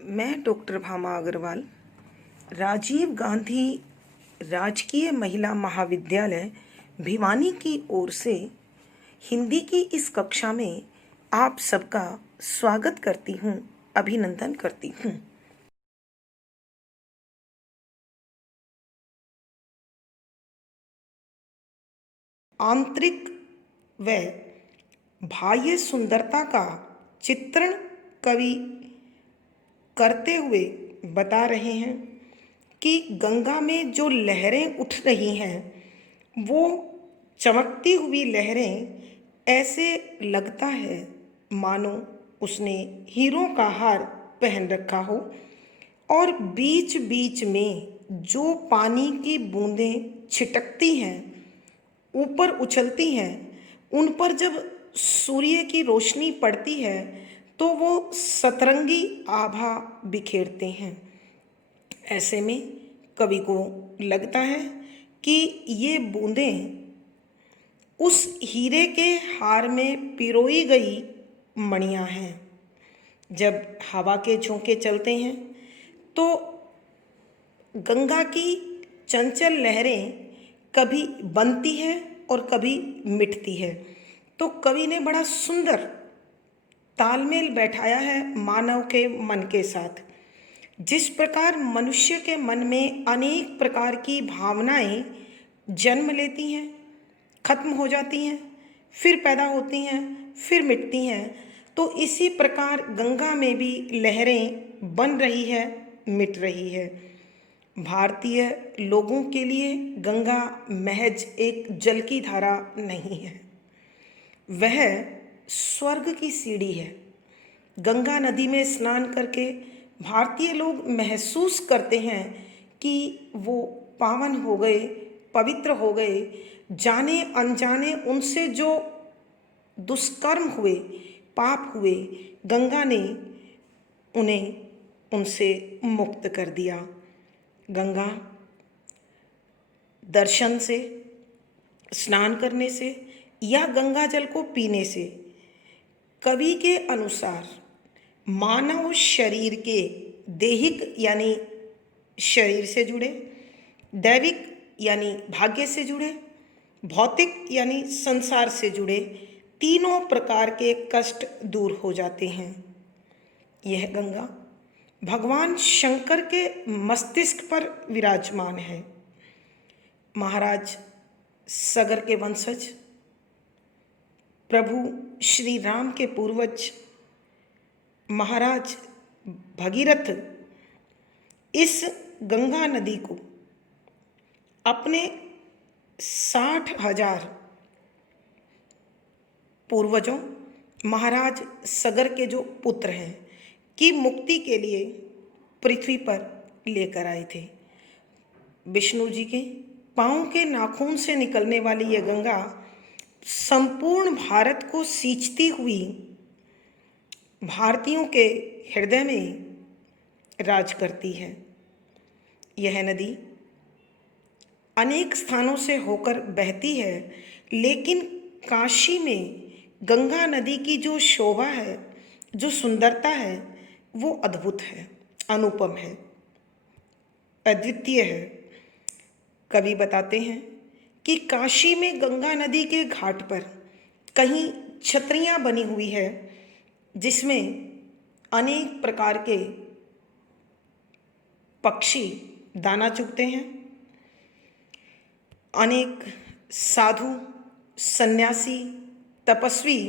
मैं डॉक्टर भामा अग्रवाल राजीव गांधी राजकीय महिला महाविद्यालय भिवानी की ओर से हिंदी की इस कक्षा में आप सबका स्वागत करती हूँ, अभिनंदन करती हूँ। आंतरिक व बाह्य सुंदरता का चित्रण कवि करते हुए बता रहे हैं कि गंगा में जो लहरें उठ रही हैं वो चमकती हुई लहरें ऐसे लगता है मानो उसने हीरों का हार पहन रखा हो और बीच बीच में जो पानी की बूंदें छिटकती हैं, ऊपर उछलती हैं, उन पर जब सूर्य की रोशनी पड़ती है तो वो सतरंगी आभा बिखेरते हैं। ऐसे में कवि को लगता है कि ये बूंदें उस हीरे के हार में पिरोई गई मणियाँ हैं। जब हवा के झोंके चलते हैं तो गंगा की चंचल लहरें कभी बनती है और कभी मिटती है। तो कवि ने बड़ा सुंदर तालमेल बैठाया है मानव के मन के साथ। जिस प्रकार मनुष्य के मन में अनेक प्रकार की भावनाएं जन्म लेती हैं, खत्म हो जाती हैं, फिर पैदा होती हैं, फिर मिटती हैं, तो इसी प्रकार गंगा में भी लहरें बन रही है, मिट रही है। भारतीय लोगों के लिए गंगा महज एक जल की धारा नहीं है, वह स्वर्ग की सीढ़ी है। गंगा नदी में स्नान करके भारतीय लोग महसूस करते हैं कि वो पावन हो गए, पवित्र हो गए। जाने अनजाने उनसे जो दुष्कर्म हुए, पाप हुए, गंगा ने उन्हें उनसे मुक्त कर दिया। गंगा दर्शन से, स्नान करने से या गंगा जल को पीने से कवि के अनुसार मानव शरीर के दैहिक यानी शरीर से जुड़े, दैविक यानी भाग्य से जुड़े, भौतिक यानी संसार से जुड़े तीनों प्रकार के कष्ट दूर हो जाते हैं। यह गंगा भगवान शंकर के मस्तिष्क पर विराजमान है। महाराज सगर के वंशज, प्रभु श्री राम के पूर्वज महाराज भगीरथ इस गंगा नदी को अपने 60,000 पूर्वजों महाराज सगर के जो पुत्र हैं की मुक्ति के लिए पृथ्वी पर लेकर आए थे। विष्णु जी के पाँव के नाखून से निकलने वाली यह गंगा संपूर्ण भारत को सींचती हुई भारतीयों के हृदय में राज करती है। यह नदी अनेक स्थानों से होकर बहती है, लेकिन काशी में गंगा नदी की जो शोभा है, जो सुंदरता है, वो अद्भुत है, अनुपम है, अद्वितीय है। कवि बताते हैं कि काशी में गंगा नदी के घाट पर कहीं छतरियाँ बनी हुई है जिसमें अनेक प्रकार के पक्षी दाना चुगते हैं। अनेक साधु, सन्यासी, तपस्वी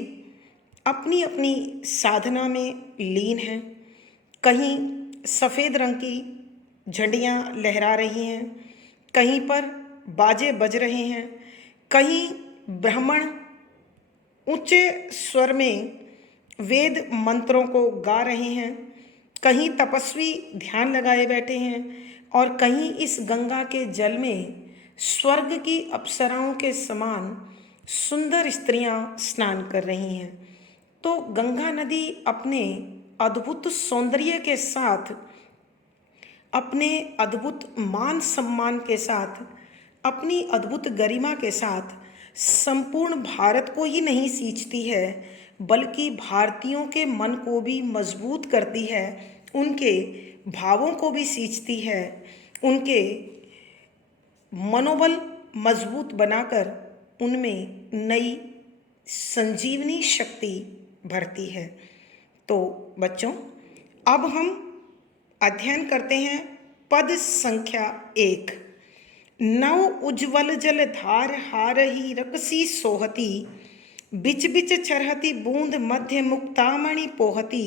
अपनी अपनी साधना में लीन हैं। कहीं सफ़ेद रंग की झंडियाँ लहरा रही हैं, कहीं पर बाजे बज रहे हैं, कहीं ब्राह्मण ऊंचे स्वर में वेद मंत्रों को गा रहे हैं, कहीं तपस्वी ध्यान लगाए बैठे हैं और कहीं इस गंगा के जल में स्वर्ग की अप्सराओं के समान सुंदर स्त्रियां स्नान कर रही हैं। तो गंगा नदी अपने अद्भुत सौंदर्य के साथ, अपने अद्भुत मान सम्मान के साथ, अपनी अद्भुत गरिमा के साथ संपूर्ण भारत को ही नहीं सींचती है, बल्कि भारतीयों के मन को भी मजबूत करती है उनके भावों को भी सींचती है, उनके मनोबल मजबूत बनाकर उनमें नई संजीवनी शक्ति भरती है। तो बच्चों, अब हम अध्ययन करते हैं पद संख्या 1। नव उज्ज्वल जल धार हारही रकसी सोहती, बिच बिच चरहती बूंद मध्य मुक्तामणि पोहती,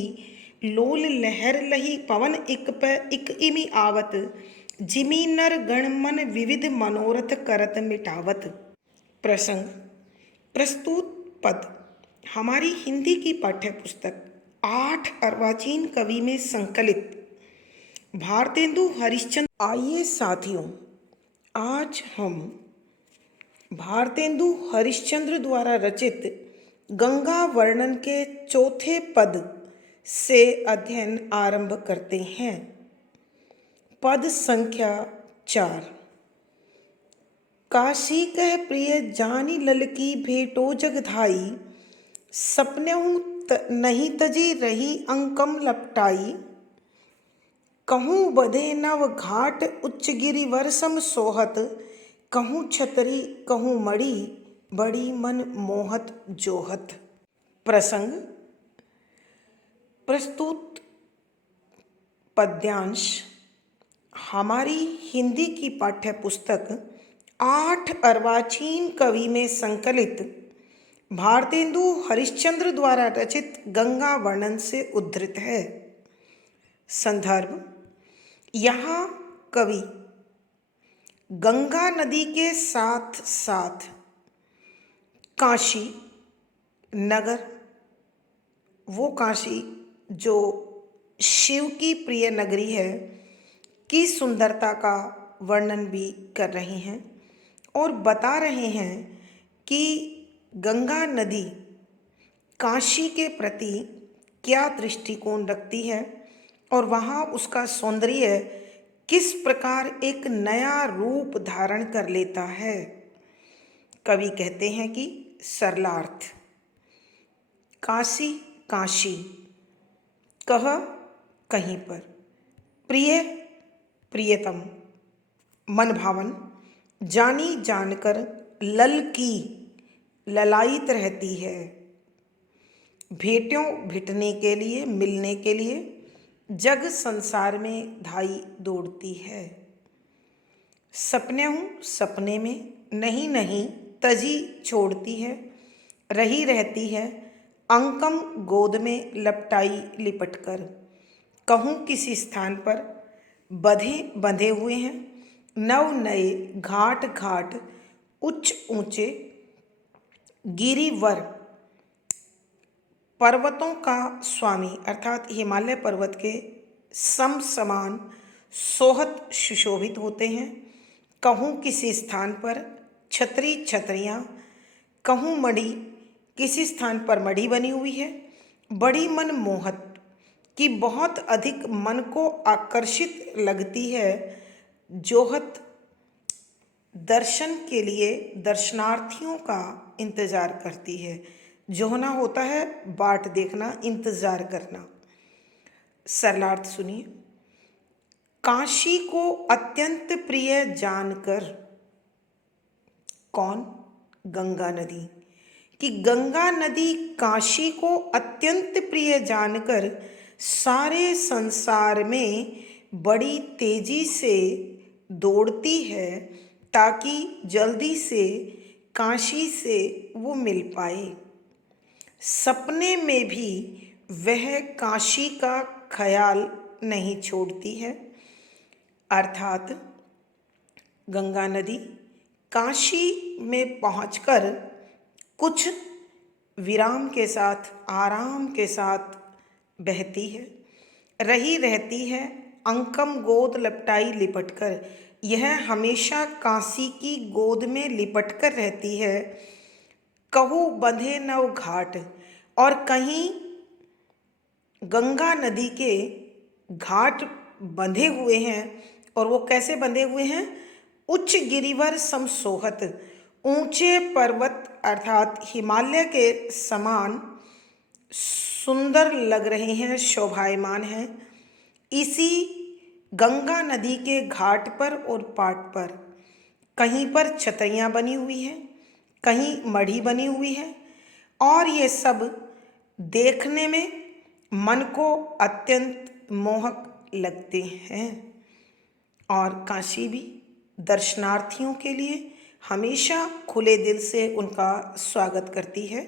लोल लहर लही पवन इक इमि आवत, जिमी नर गण मन विविध मनोरथ करत मिटावत। प्रसंग। प्रस्तुत पद हमारी हिंदी की पाठ्य पुस्तक 8 अर्वाचीन कवि में संकलित भारतेंदु हरिश्चंद्र। आइए साथियों, आज हम भारतेंदु हरिश्चंद्र द्वारा रचित गंगा वर्णन के चौथे पद से अध्ययन आरंभ करते हैं। पद संख्या 4। काशी कह प्रिय जानी ललकी भेटो जगधाई, सपनेहूँ नहीं तजी रही अंकम लपटाई, कहूँ बधे नव घाट उच्च गिरिवर सम सोहत, कहूँ छतरी कहूँ मड़ी बड़ी मन मोहत जोहत। प्रसंग। प्रस्तुत पद्यांश हमारी हिंदी की पाठ्य पुस्तक 8 अर्वाचीन कवि में संकलित भारतेंदु हरिश्चंद्र द्वारा रचित गंगा वर्णन से उद्धृत है। संदर्भ। यहाँ कवि गंगा नदी के साथ साथ काशी नगर, वो काशी जो शिव की प्रिय नगरी है, की सुंदरता का वर्णन भी कर रहे हैं और बता रहे हैं कि गंगा नदी काशी के प्रति क्या दृष्टिकोण रखती है और वहाँ उसका सौंदर्य किस प्रकार एक नया रूप धारण कर लेता है। कवि कहते हैं कि सरलार्थ। काशी काशी कह कहीं पर, प्रिय प्रियतम मन भावन, जानी जानकर लल की ललायित रहती है, भेंटों भिटने के लिए मिलने के लिए जग संसार में धाई दौड़ती है, सपने हूँ सपने में नहीं नहीं तजी छोड़ती है, रही रहती है अंकम गोद में लपटाई लिपट कर, कहूँ किसी स्थान पर बधे बंधे हुए हैं नव नए घाट घाट उच्च ऊंचे गिरिवर, पर्वतों का स्वामी अर्थात हिमालय पर्वत के सम समान सोहत सुशोभित होते हैं। कहूँ किसी स्थान पर छतरी छतरियाँ, कहूँ मड़ी किसी स्थान पर मड़ी बनी हुई है, बड़ी मन मोहत की बहुत अधिक मन को आकर्षित लगती है, जोहत दर्शन के लिए दर्शनार्थियों का इंतजार करती है। जोहना होता है बाट देखना, इंतजार करना। सरलार्थ सुनिए। काशी को अत्यंत प्रिय जानकर, कौन? गंगा नदी। कि गंगा नदी काशी को अत्यंत प्रिय जानकर सारे संसार में बड़ी तेजी से दौड़ती है ताकि जल्दी से काशी से वो मिल पाए। सपने में भी वह काशी का ख्याल नहीं छोड़ती है, अर्थात गंगा नदी काशी में पहुंचकर कुछ विराम के साथ, आराम के साथ बहती है, रही रहती है अंकम गोद लपटाई लिपटकर। यह हमेशा काशी की गोद में लिपटकर रहती है। कहूँ बंधे नव घाट, और कहीं गंगा नदी के घाट बंधे हुए हैं, और वो कैसे बंधे हुए हैं? उच्च गिरिवर समसोहत, ऊंचे पर्वत अर्थात हिमालय के समान सुंदर लग रहे हैं, शोभायमान हैं। इसी गंगा नदी के घाट पर और पाट पर कहीं पर छतरियाँ बनी हुई हैं, कहीं मढ़ी बनी हुई है, और ये सब देखने में मन को अत्यंत मोहक लगते हैं। और काशी भी दर्शनार्थियों के लिए हमेशा खुले दिल से उनका स्वागत करती है।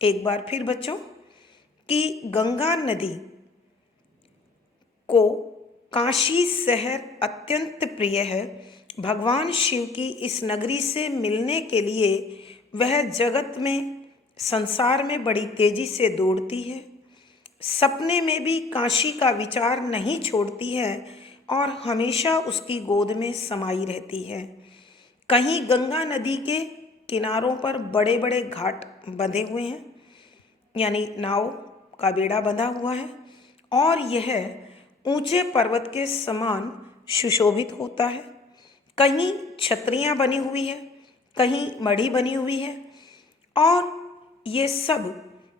एक बार फिर बच्चों, कि गंगा नदी को काशी शहर अत्यंत प्रिय है। भगवान शिव की इस नगरी से मिलने के लिए वह जगत में, संसार में बड़ी तेजी से दौड़ती है। सपने में भी काशी का विचार नहीं छोड़ती है और हमेशा उसकी गोद में समाई रहती है। कहीं गंगा नदी के किनारों पर बड़े बड़े घाट बंधे हुए हैं, यानी नाव का बेड़ा बंधा हुआ है, और यह ऊंचे पर्वत के समान सुशोभित होता है। कहीं छतरियाँ बनी हुई है, कहीं मढ़ी बनी हुई है, और ये सब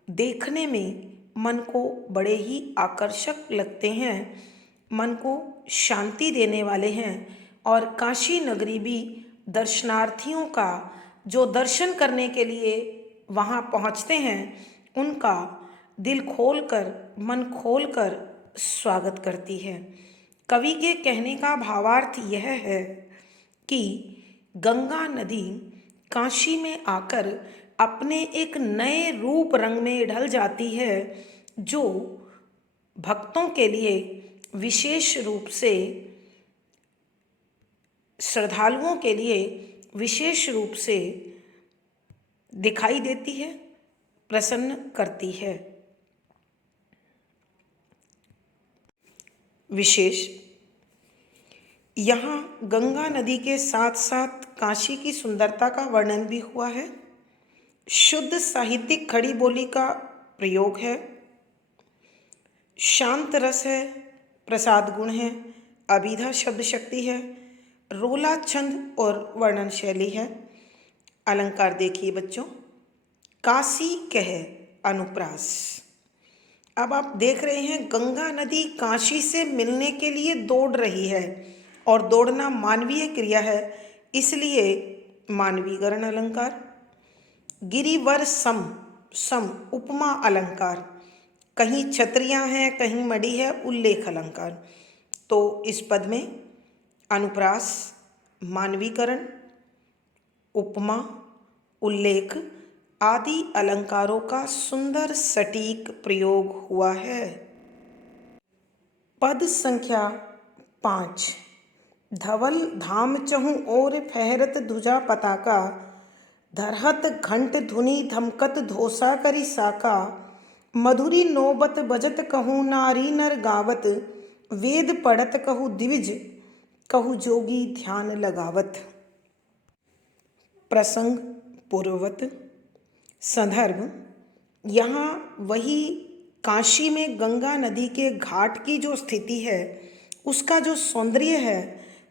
देखने में मन को बड़े ही आकर्षक लगते हैं, मन को शांति देने वाले हैं। और काशी नगरी भी दर्शनार्थियों का, जो दर्शन करने के लिए वहाँ पहुँचते हैं, उनका दिल खोलकर, मन खोलकर स्वागत करती है। कवि के कहने का भावार्थ यह है कि गंगा नदी काशी में आकर अपने एक नए रूप रंग में ढल जाती है, जो भक्तों के लिए विशेष रूप से, श्रद्धालुओं के लिए विशेष रूप से दिखाई देती है, प्रसन्न करती है। विशेष यहाँ गंगा नदी के साथ साथ काशी की सुंदरता का वर्णन भी हुआ है। शुद्ध साहित्यिक खड़ी बोली का प्रयोग है, शांत रस है, प्रसाद गुण है, अभिधा शब्द शक्ति है, रोला छंद और वर्णन शैली है। अलंकार देखिए बच्चों, काशी कह अनुप्रास। अब आप देख रहे हैं गंगा नदी काशी से मिलने के लिए दौड़ रही है, और दौड़ना मानवीय क्रिया है, इसलिए मानवीकरण अलंकार। गिरिवर सम, सम उपमा अलंकार। कहीं छतरियाँ हैं, कहीं मढ़ी है, उल्लेख अलंकार। तो इस पद में अनुप्रास, मानवीकरण, उपमा, उल्लेख आदि अलंकारों का सुंदर सटीक प्रयोग हुआ है। पद संख्या 5। धवल धाम चहु और फहरत ध्वजा पताका, धरहत घंट धुनि धमकत धोसा करी साका, मधुरी नौबत बजत कहूँ नारी नर गावत, वेद पढ़त कहु द्विज कहु जोगी ध्यान लगावत। प्रसंग पूर्ववत। संदर्भ, यहाँ वही काशी में गंगा नदी के घाट की जो स्थिति है, उसका जो सौंदर्य है,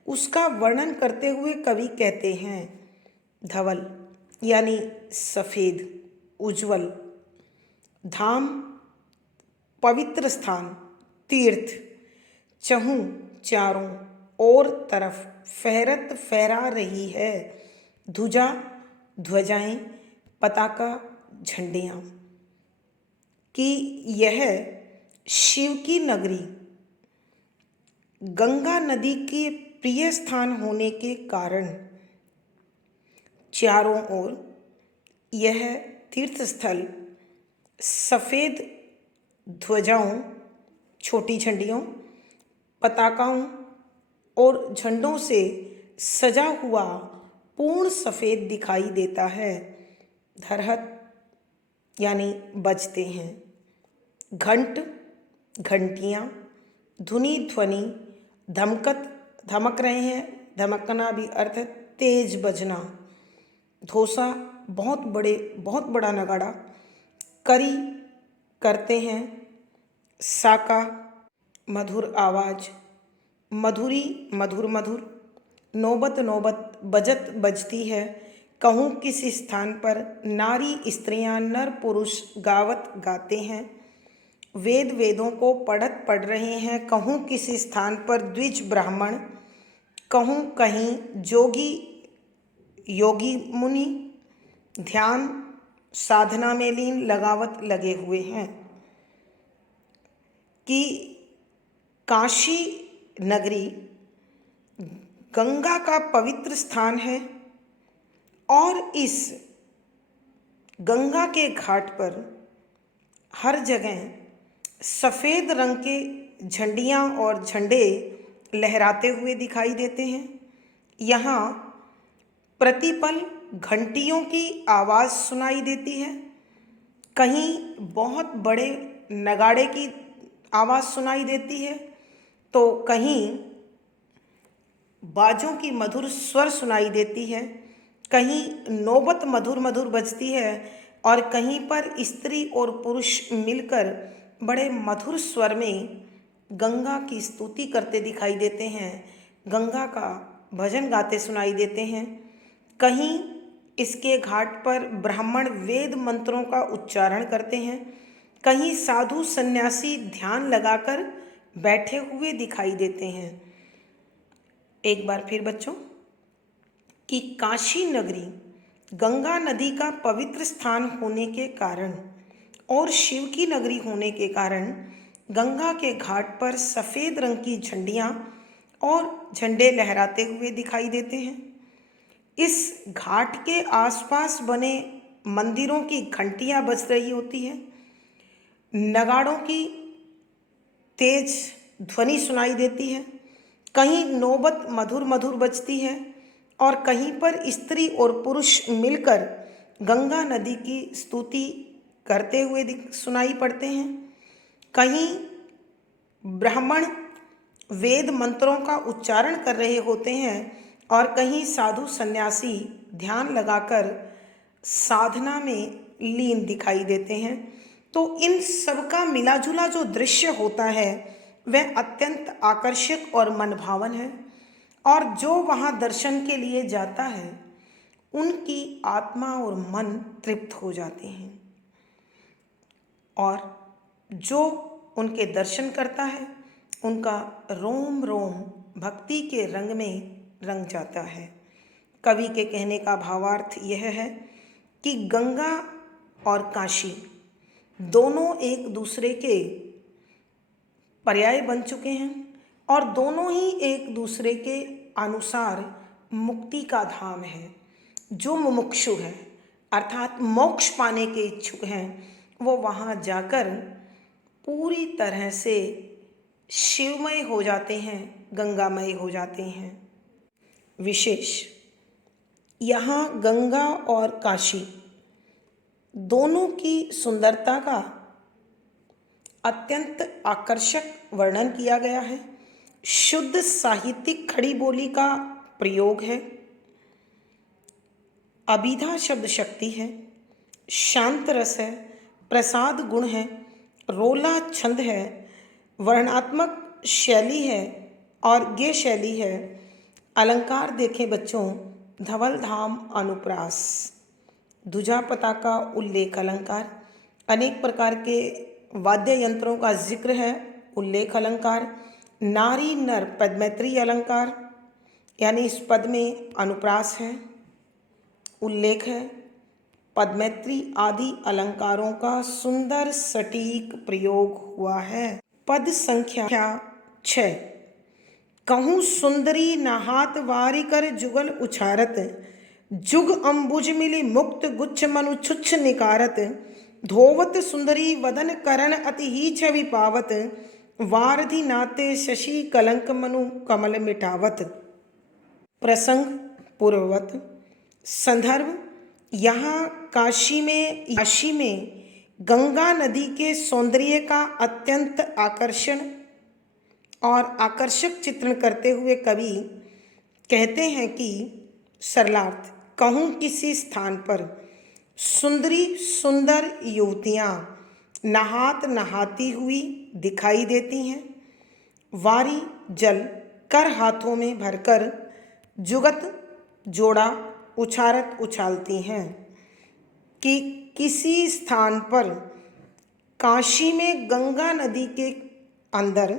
उसका वर्णन करते हुए कवि कहते हैं धवल यानी सफ़ेद, उज्ज्वल, धाम पवित्र स्थान, तीर्थ, चहु चारों ओर तरफ, फहरत फहरा रही है, ध्वजा ध्वजाएं, पताका झंडियाँ, कि यह शिव की नगरी गंगा नदी के प्रिय स्थान होने के कारण चारों ओर यह तीर्थस्थल सफ़ेद ध्वजाओं, छोटी झंडियों, पताकाओं और झंडों से सजा हुआ पूर्ण सफ़ेद दिखाई देता है। धरहत यानी बजते हैं, घंट घंटियाँ, धुनी ध्वनि, धमकत धमक रहे हैं, धमकना भी अर्थ तेज बजना, धोसा बहुत बड़ा नगाड़ा, करी करते हैं, साका मधुर आवाज़, मधुरी मधुर मधुर, नौबत नौबत बजत बजती है, कहूँ किस स्थान पर, नारी स्त्रियाँ नर पुरुष गावत गाते हैं, वेदों को पढ़ रहे हैं। कहूँ किसी स्थान पर द्विज ब्राह्मण, कहूँ कहीं योगी मुनि ध्यान साधना में लीन लगावत लगे हुए हैं। कि काशी नगरी गंगा का पवित्र स्थान है और इस गंगा के घाट पर हर जगह सफ़ेद रंग के झंडियाँ और झंडे लहराते हुए दिखाई देते हैं। यहाँ प्रतिपल घंटियों की आवाज़ सुनाई देती है, कहीं बहुत बड़े नगाड़े की आवाज़ सुनाई देती है, तो कहीं बाजों की मधुर स्वर सुनाई देती है, कहीं नौबत मधुर मधुर बजती है और कहीं पर स्त्री और पुरुष मिलकर बड़े मधुर स्वर में गंगा की स्तुति करते दिखाई देते हैं, गंगा का भजन गाते सुनाई देते हैं। कहीं इसके घाट पर ब्राह्मण वेद मंत्रों का उच्चारण करते हैं, कहीं साधु सन्यासी ध्यान लगाकर बैठे हुए दिखाई देते हैं। एक बार फिर बच्चों, कि काशी नगरी गंगा नदी का पवित्र स्थान होने के कारण और शिव की नगरी होने के कारण गंगा के घाट पर सफ़ेद रंग की झंडियाँ और झंडे लहराते हुए दिखाई देते हैं। इस घाट के आसपास बने मंदिरों की घंटियाँ बज रही होती हैं, नगाड़ों की तेज ध्वनि सुनाई देती है, कहीं नौबत मधुर मधुर बजती है और कहीं पर स्त्री और पुरुष मिलकर गंगा नदी की स्तुति करते हुए सुनाई पड़ते हैं। कहीं ब्राह्मण वेद मंत्रों का उच्चारण कर रहे होते हैं और कहीं साधु सन्यासी ध्यान लगाकर साधना में लीन दिखाई देते हैं। तो इन सब का मिला जुला जो दृश्य होता है वह अत्यंत आकर्षक और मनभावन है और जो वहाँ दर्शन के लिए जाता है उनकी आत्मा और मन तृप्त हो जाते हैं और जो उनके दर्शन करता है उनका रोम रोम भक्ति के रंग में रंग जाता है। कवि के कहने का भावार्थ यह है कि गंगा और काशी दोनों एक दूसरे के पर्याय बन चुके हैं और दोनों ही एक दूसरे के अनुसार मुक्ति का धाम है। जो मुमुक्षु है अर्थात मोक्ष पाने के इच्छुक हैं वो वहाँ जाकर पूरी तरह से शिवमय हो जाते हैं, गंगामय हो जाते हैं। विशेष यहाँ गंगा और काशी दोनों की सुंदरता का अत्यंत आकर्षक वर्णन किया गया है। शुद्ध साहित्यिक खड़ी बोली का प्रयोग है, अभिधा शब्द शक्ति है, शांत रस है, प्रसाद गुण है, रोला छंद है, वर्णात्मक शैली है और गे शैली है। अलंकार देखें बच्चों, धवल धाम अनुप्रास, दुजा पताका उल्लेख अलंकार, अनेक प्रकार के वाद्य यंत्रों का जिक्र है, उल्लेख अलंकार, नारी नर पद्मैत्री अलंकार यानी इस पद में अनुप्रास है, उल्लेख है, पद्मैत्री आदि अलंकारों का सुंदर सटीक प्रयोग हुआ है। पद संख्या 6, कहूँ सुंदरी नहात वारी कर जुगल उछारत, जुग अंबुज मिली मुक्त गुच्छ मनु छुच्छ निकारत, धोवत सुंदरी वदन करण अति ही छवि पावत, वारधि नाते शशि कलंक मनु कमल मिटावत। प्रसंग पूर्ववत। संदर्भ, यहाँ काशी में गंगा नदी के सौंदर्य का अत्यंत आकर्षण और आकर्षक चित्रण करते हुए कवि कहते हैं कि सरलार्थ, कहूँ किसी स्थान पर सुंदर युवतियाँ नहाती हुई दिखाई देती हैं, वारी जल कर हाथों में भरकर जुगत जोड़ा उछालती हैं। कि किसी स्थान पर काशी में गंगा नदी के अंदर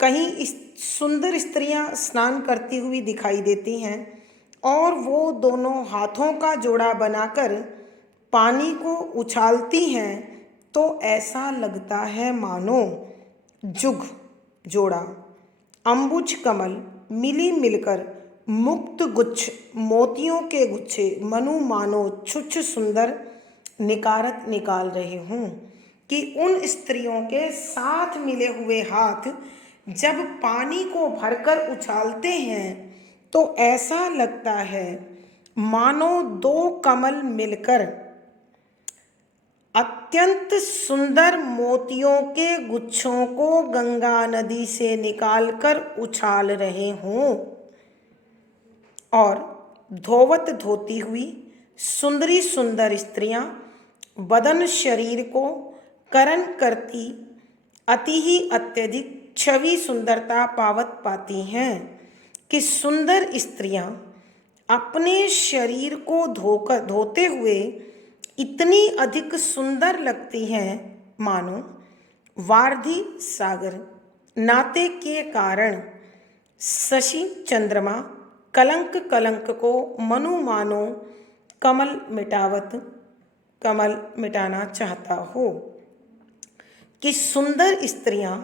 कहीं सुंदर स्त्रियां स्नान करती हुई दिखाई देती हैं और वो दोनों हाथों का जोड़ा बनाकर पानी को उछालती हैं, तो ऐसा लगता है मानो जुग जोड़ा अंबुज कमल मिली मिलकर मुक्त गुच्छ मोतियों के गुच्छे मनु मानो छुछ सुंदर निकारत निकाल रहे हूँ। कि उन स्त्रियों के साथ मिले हुए हाथ जब पानी को भरकर उछालते हैं तो ऐसा लगता है मानो दो कमल मिलकर अत्यंत सुंदर मोतियों के गुच्छों को गंगा नदी से निकालकर उछाल रहे हों। और धोवत धोती हुई सुंदरी सुंदर स्त्रियां बदन शरीर को करण करती अति ही अत्यधिक छवि सुंदरता पावत पाती हैं। कि सुंदर स्त्रियां अपने शरीर को धोते हुए इतनी अधिक सुंदर लगती हैं मानो वारधी सागर नाते के कारण शशि चंद्रमा कलंक कलंक को मनु मानो कमल मिटाना चाहता हो। कि सुंदर स्त्रियां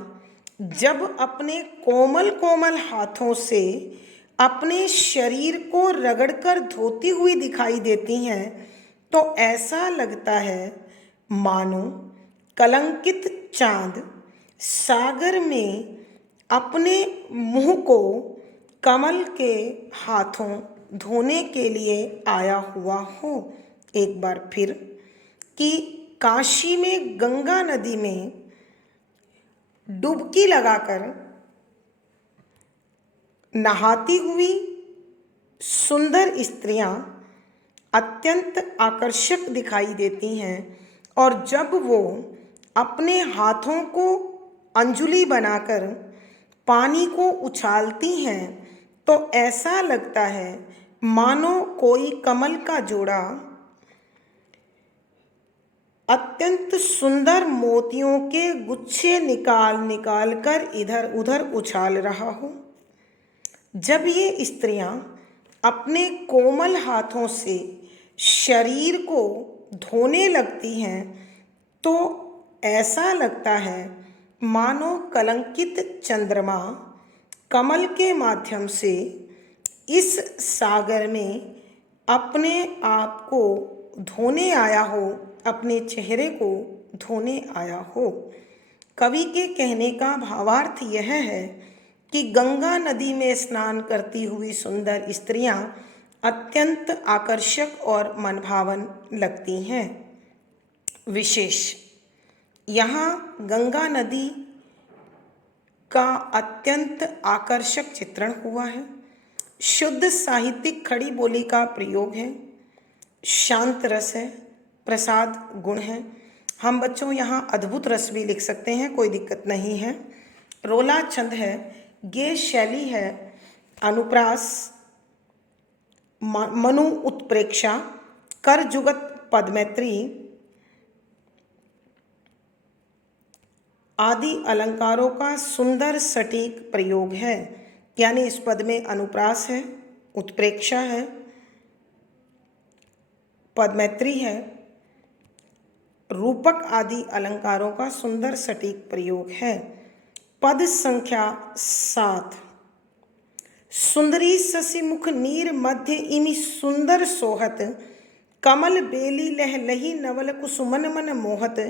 जब अपने कोमल कोमल हाथों से अपने शरीर को रगड़कर धोती हुई दिखाई देती हैं तो ऐसा लगता है मानो कलंकित चांद सागर में अपने मुंह को कमल के हाथों धोने के लिए आया हुआ हो। एक बार फिर कि काशी में गंगा नदी में डुबकी लगाकर नहाती हुई सुंदर स्त्रियां अत्यंत आकर्षक दिखाई देती हैं और जब वो अपने हाथों को अंजुलि बनाकर पानी को उछालती हैं तो ऐसा लगता है मानो कोई कमल का जोड़ा अत्यंत सुंदर मोतियों के गुच्छे निकाल कर इधर उधर उछाल रहा हो। जब ये स्त्रियां अपने कोमल हाथों से शरीर को धोने लगती हैं तो ऐसा लगता है मानो कलंकित चंद्रमा कमल के माध्यम से इस सागर में अपने आप को धोने आया हो, अपने चेहरे को धोने आया हो। कवि के कहने का भावार्थ यह है कि गंगा नदी में स्नान करती हुई सुंदर स्त्रियां अत्यंत आकर्षक और मनभावन लगती हैं। विशेष यहाँ गंगा नदी का अत्यंत आकर्षक चित्रण हुआ है। शुद्ध साहित्यिक खड़ी बोली का प्रयोग है, शांत रस है, प्रसाद गुण है। हम बच्चों यहाँ अद्भुत रस भी लिख सकते हैं, कोई दिक्कत नहीं है। रोला छंद है, गे शैली है, अनुप्रास, मनु उत्प्रेक्षा, कर जुगत पदमैत्री आदि अलंकारों का सुंदर सटीक प्रयोग है। यानी इस पद में अनुप्रास है, उत्प्रेक्षा है, पदमैत्री है, रूपक आदि अलंकारों का सुंदर सटीक प्रयोग है। पद संख्या 7। सुंदरी शशिमुख नीर मध्य इमि सुंदर सोहत, कमल बेली लह लही नवल कुसुमन मन मोहत,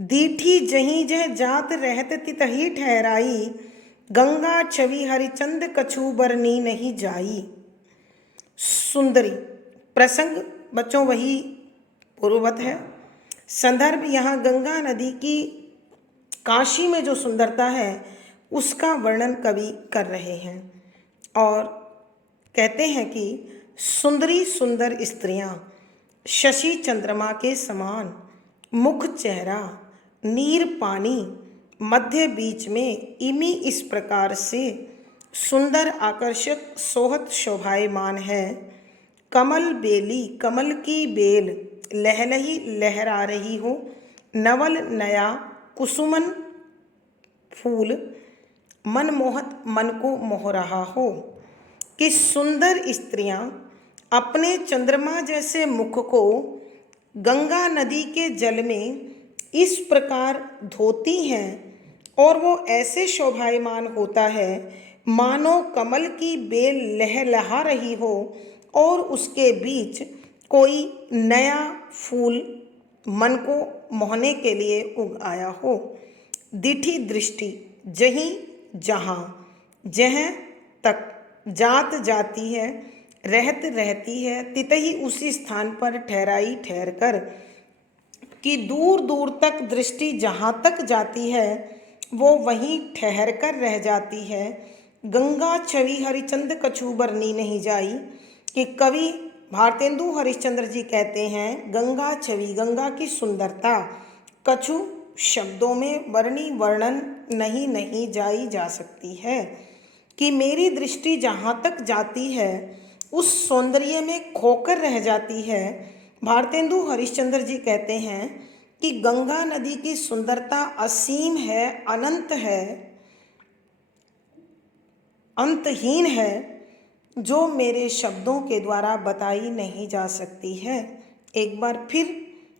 दीठी जहीं जह जात रहत तितही ठहराई, गंगा छवि हरिचंद कछु बरनी नहीं जाई। सुंदरी प्रसंग बच्चों वही पूर्ववत है। संदर्भ यहाँ गंगा नदी की काशी में जो सुंदरता है उसका वर्णन कवि कर रहे हैं और कहते हैं कि सुंदरी सुंदर स्त्रियां शशि चंद्रमा के समान, मुख चेहरा, नीर पानी, मध्य बीच में इमी इस प्रकार से सुंदर आकर्षक सोहत शोभायमान है। कमल बेली कमल की बेल लहलही लहरा रही हो, नवल नया कुसुमन फूल मनमोहत मन को मोह रहा हो। कि सुंदर स्त्रियां अपने चंद्रमा जैसे मुख को गंगा नदी के जल में इस प्रकार धोती हैं और वो ऐसे शोभायमान होता है मानो कमल की बेल लहलहा रही हो और उसके बीच कोई नया फूल मन को मोहने के लिए उग आया हो। दिठी दृष्टि जहीं जहाँ जह तक जात जाती है रहत रहती है तितही उसी स्थान पर ठहराई ठहर कर। कि दूर दूर तक दृष्टि जहाँ तक जाती है वो वहीं ठहर कर रह जाती है। गंगा छवि हरिचंद कछु बरनी नहीं जाई। कि कवि भारतेंदु हरिश्चंद्र जी कहते हैं गंगा छवि गंगा की सुंदरता कछु शब्दों में वर्णन नहीं जाई जा सकती है। कि मेरी दृष्टि जहाँ तक जाती है उस सौंदर्य में खोकर रह जाती है। भारतेंदु हरिश्चंद्र जी कहते हैं कि गंगा नदी की सुंदरता असीम है, अनंत है, अंतहीन है, जो मेरे शब्दों के द्वारा बताई नहीं जा सकती है। एक बार फिर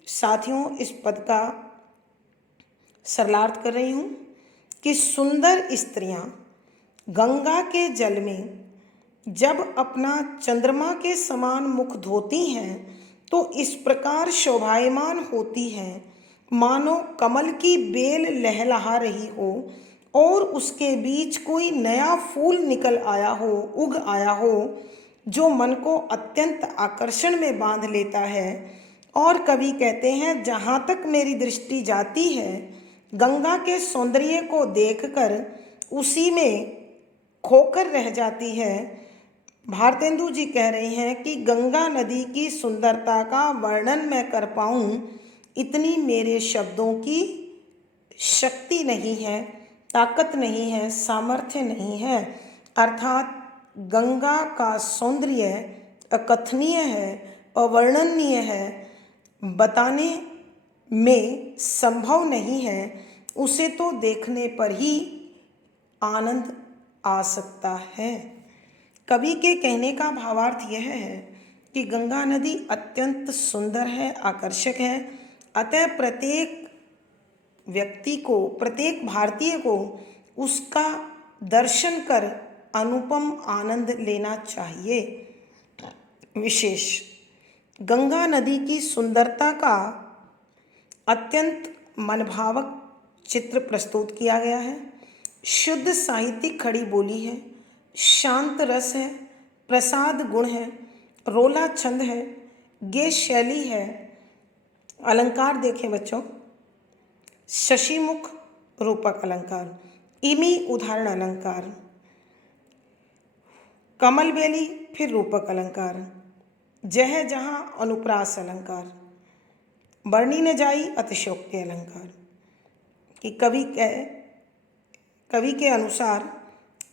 साथियों इस पद का सरलार्थ कर रही हूँ कि सुंदर स्त्रियां गंगा के जल में जब अपना चंद्रमा के समान मुख धोती हैं तो इस प्रकार शोभायमान होती हैं मानो कमल की बेल लहलहा रही हो और उसके बीच कोई नया फूल निकल आया हो, उग आया हो, जो मन को अत्यंत आकर्षण में बांध लेता है। और कवि कहते हैं जहाँ तक मेरी दृष्टि जाती है गंगा के सौंदर्य को देखकर उसी में खोकर रह जाती है। भारतेंदु जी कह रहे हैं कि गंगा नदी की सुंदरता का वर्णन मैं कर पाऊँ इतनी मेरे शब्दों की शक्ति नहीं है, ताकत नहीं है, सामर्थ्य नहीं है। अर्थात गंगा का सौंदर्य अकथनीय है, अवर्णनीय है, बताने में संभव नहीं है। उसे तो देखने पर ही आनंद आ सकता है। कवि के कहने का भावार्थ यह है कि गंगा नदी अत्यंत सुंदर है, आकर्षक है, अतः प्रत्येक व्यक्ति को, प्रत्येक भारतीय को उसका दर्शन कर अनुपम आनंद लेना चाहिए। विशेष गंगा नदी की सुंदरता का अत्यंत मनभावक चित्र प्रस्तुत किया गया है। शुद्ध साहित्यिक खड़ी बोली है, शांत रस है, प्रसाद गुण है, रोला छंद है, गे शैली है। अलंकार देखें बच्चों, शशिमुख रूपक अलंकार, इमी उदाहरण अलंकार, कमल बेली फिर रूपक अलंकार, जह जहाँ अनुप्रास अलंकार, बरनी न जाई अतिशयोक्ति अलंकार। कि कवि के अनुसार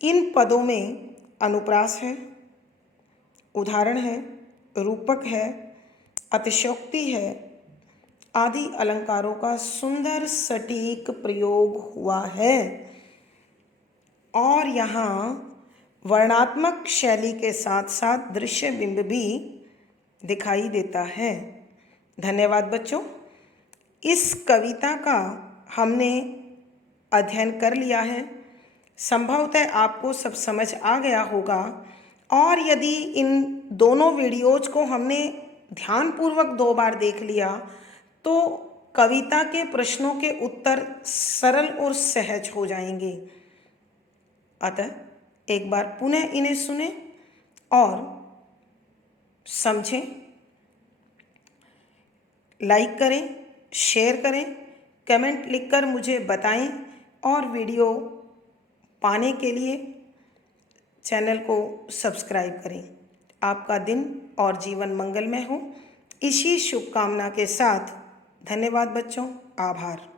इन पदों में अनुप्रास है, उदाहरण है, रूपक है, अतिशयोक्ति है आदि अलंकारों का सुंदर सटीक प्रयोग हुआ है। और यहाँ वर्णात्मक शैली के साथ साथ दृश्य बिंब भी दिखाई देता है। धन्यवाद बच्चों। इस कविता का हमने अध्ययन कर लिया है, संभवतः आपको सब समझ आ गया होगा। और यदि इन दोनों वीडियोज को हमने ध्यानपूर्वक 2 बार देख लिया तो कविता के प्रश्नों के उत्तर सरल और सहज हो जाएंगे। अतः एक बार पुनः इन्हें सुनें और समझें, लाइक करें, शेयर करें, कमेंट लिखकर मुझे बताएं और वीडियो पाने के लिए चैनल को सब्सक्राइब करें। आपका दिन और जीवन मंगलमय हो, इसी शुभकामना के साथ धन्यवाद बच्चों, आभार।